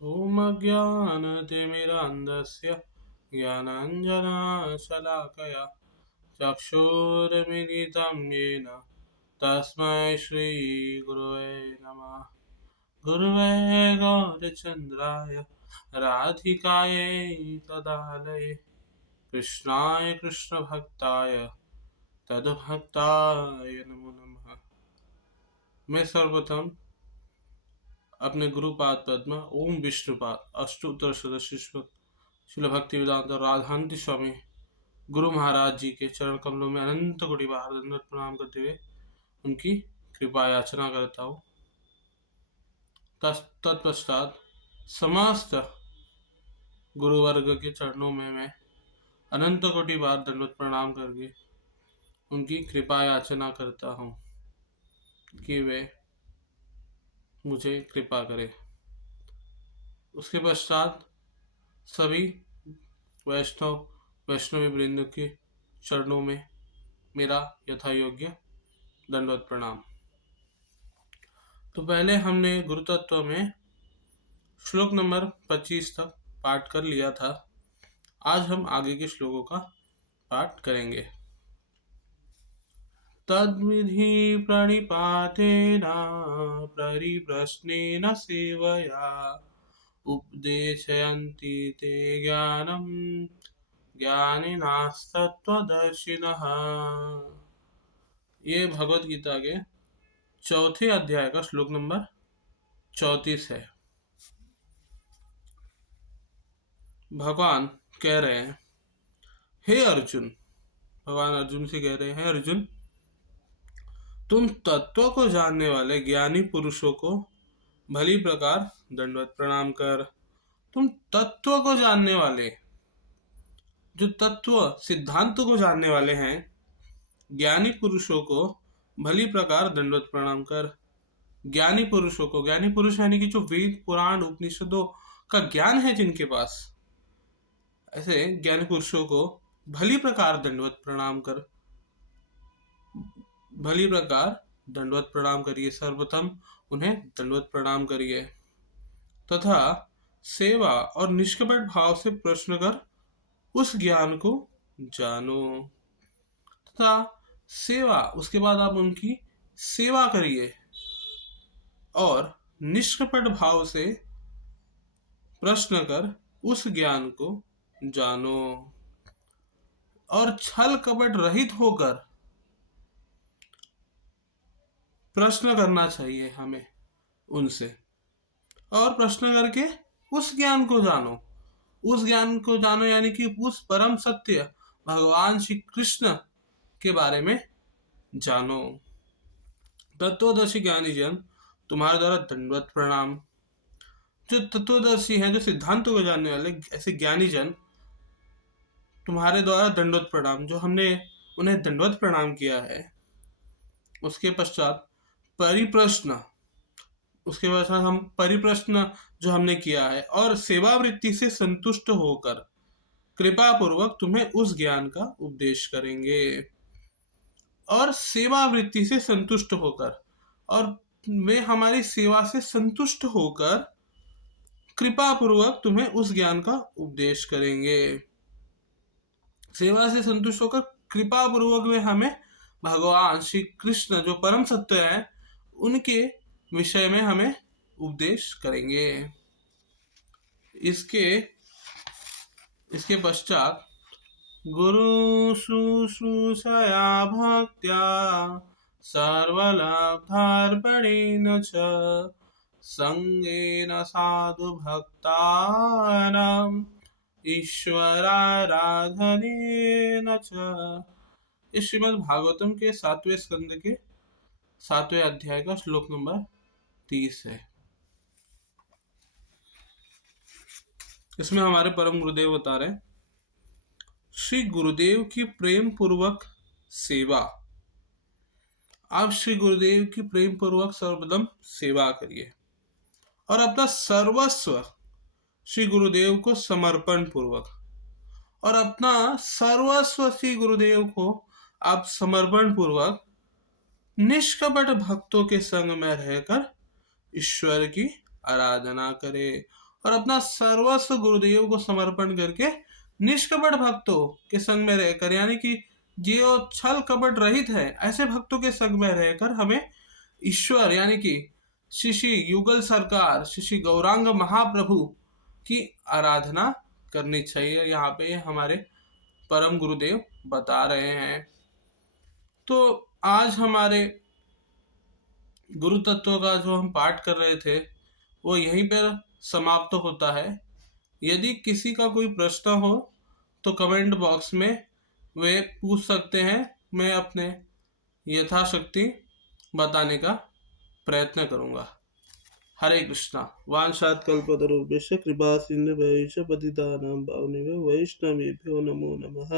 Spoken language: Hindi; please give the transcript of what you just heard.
ॐ अज्ञानतिमिरान्धस्य ज्ञानाञ्जनशलाकया चक्षुरुन्मिलितं येन तस्मै श्रीगुरवे नमः। गुरवे गौरचन्द्राय राधिकायै तदालये कृष्णाय कृष्णभक्ताय तद्भक्ताय नमो नमः। मैं सर्वप्रथम अपने गुरुपाद पद्म ओम विष्णुपाद अष्टोत्तर सदस्य शिल भक्ति वेदांत राधांति स्वामी गुरु महाराज जी के चरण कमलों में अनंत कोटि बार दंडवत प्रणाम करते हुए उनकी कृपा याचना करता हूँ। तत्पश्चात समस्त गुरुवर्ग के चरणों में मैं अनंत कोटि बार दंडवत प्रणाम करके उनकी कृपा याचना करता हूँ कि वे मुझे कृपा करें। उसके पश्चात सभी वैष्णवी वृंद के चरणों में मेरा यथा योग्य दंडवत प्रणाम। तो पहले हमने गुरु तत्व में श्लोक नंबर 25 तक पाठ कर लिया था। आज हम आगे के श्लोकों का पाठ करेंगे। तद्विधि प्रणिपातेन परिप्रश्नेन सेवया उपदेशयन्ति ते ज्ञानं ज्ञानिनास्तत्त्वदर्शिनः। ये भगवत गीता के चौथे अध्याय का श्लोक नंबर 34 है। भगवान कह रहे हैं, हे अर्जुन, भगवान अर्जुन से कह रहे हैं, अर्जुन तुम तत्व को जानने वाले ज्ञानी पुरुषों को भली प्रकार दंडवत प्रणाम कर। तुम तत्व को जानने वाले, जो तत्व सिद्धांत को जानने वाले हैं, ज्ञानी पुरुषों को भली प्रकार दंडवत प्रणाम कर। ज्ञानी पुरुषों को, ज्ञानी पुरुष यानी कि जो वेद पुराण उपनिषदों का ज्ञान है जिनके पास, ऐसे ज्ञानी पुरुषों को भली प्रकार दंडवत प्रणाम कर। भली प्रकार दंडवत प्रणाम करिए, सर्वप्रथम उन्हें दंडवत प्रणाम करिए तथा सेवा और निष्कपट भाव से प्रश्न कर उस ज्ञान को जानो तथा सेवा, उसके बाद आप उनकी सेवा करिए और निष्कपट भाव से प्रश्न कर उस ज्ञान को जानो और छल कपट रहित होकर प्रश्न करना चाहिए हमें उनसे, और प्रश्न करके उस ज्ञान को जानो। उस ज्ञान को जानो यानी कि उस परम सत्य भगवान श्री कृष्ण के बारे में जानो। तत्वदर्शी ज्ञानी जन तुम्हारे द्वारा दंडवत प्रणाम। जो तत्वदर्शी हैं, जो सिद्धांतों को जानने वाले ऐसे ज्ञानी जन तुम्हारे द्वारा दंडवत प्रणाम, जो हमने उन्हें दंडवत प्रणाम किया है। उसके पश्चात परिप्रश्न, उसके बाद हम परिप्रश्न जो हमने किया है और सेवावृत्ति से संतुष्ट होकर कृपा पूर्वक तुम्हें उस ज्ञान का उपदेश करेंगे। और सेवावृत्ति से संतुष्ट होकर, और वे हमारी सेवा से संतुष्ट होकर कृपा पूर्वक तुम्हें उस ज्ञान का उपदेश करेंगे। सेवा से संतुष्ट होकर कृपा पूर्वक वे हमें भगवान श्री कृष्ण जो परम सत्य है उनके विषय में हमें उपदेश करेंगे। इसके पश्चात गुरु शुश्रूषया भक्त्या सर्वलाभार्पणेन च संगेन साधु भक्तानां ईश्वराराधनेन च। इस श्रीमद् भागवतम के 7वें स्कंद के 7वें अध्याय का श्लोक नंबर 30 है। इसमें हमारे परम गुरुदेव बता रहे हैं, श्री गुरुदेव की प्रेम पूर्वक सेवा। आप श्री गुरुदेव की प्रेम पूर्वक सर्वप्रथम सेवा करिए और अपना सर्वस्व श्री गुरुदेव को समर्पण पूर्वक, और अपना सर्वस्व श्री गुरुदेव को आप समर्पण पूर्वक निष्कपट भक्तों के संग में रहकर ईश्वर की आराधना करें। और अपना सर्वस्व गुरुदेव को समर्पण करके निष्कपट भक्तों के संग में रहकर, यानी कि जो छल कपट रहित है, ऐसे भक्तों के संग में रहकर हमें ईश्वर यानी कि श्री श्री युगल सरकार, श्री श्री गौरांग महाप्रभु की आराधना करनी चाहिए। यहाँ पे हमारे परम गुरुदेव बता रहे हैं। तो आज हमारे गुरु तत्व का जो हम पाठ कर रहे थे वो यहीं पर समाप्त होता है। यदि किसी का कोई प्रश्न हो तो कमेंट बॉक्स में वे पूछ सकते हैं, मैं अपने यथाशक्ति बताने का प्रयत्न करूंगा। हरे कृष्णा। वांछात कल्पतरुभ्यश्च कृपा सिन्धुभ्यश्च पतितानां पावनेभ्यो वैष्णवेभ्यो नमो नमः।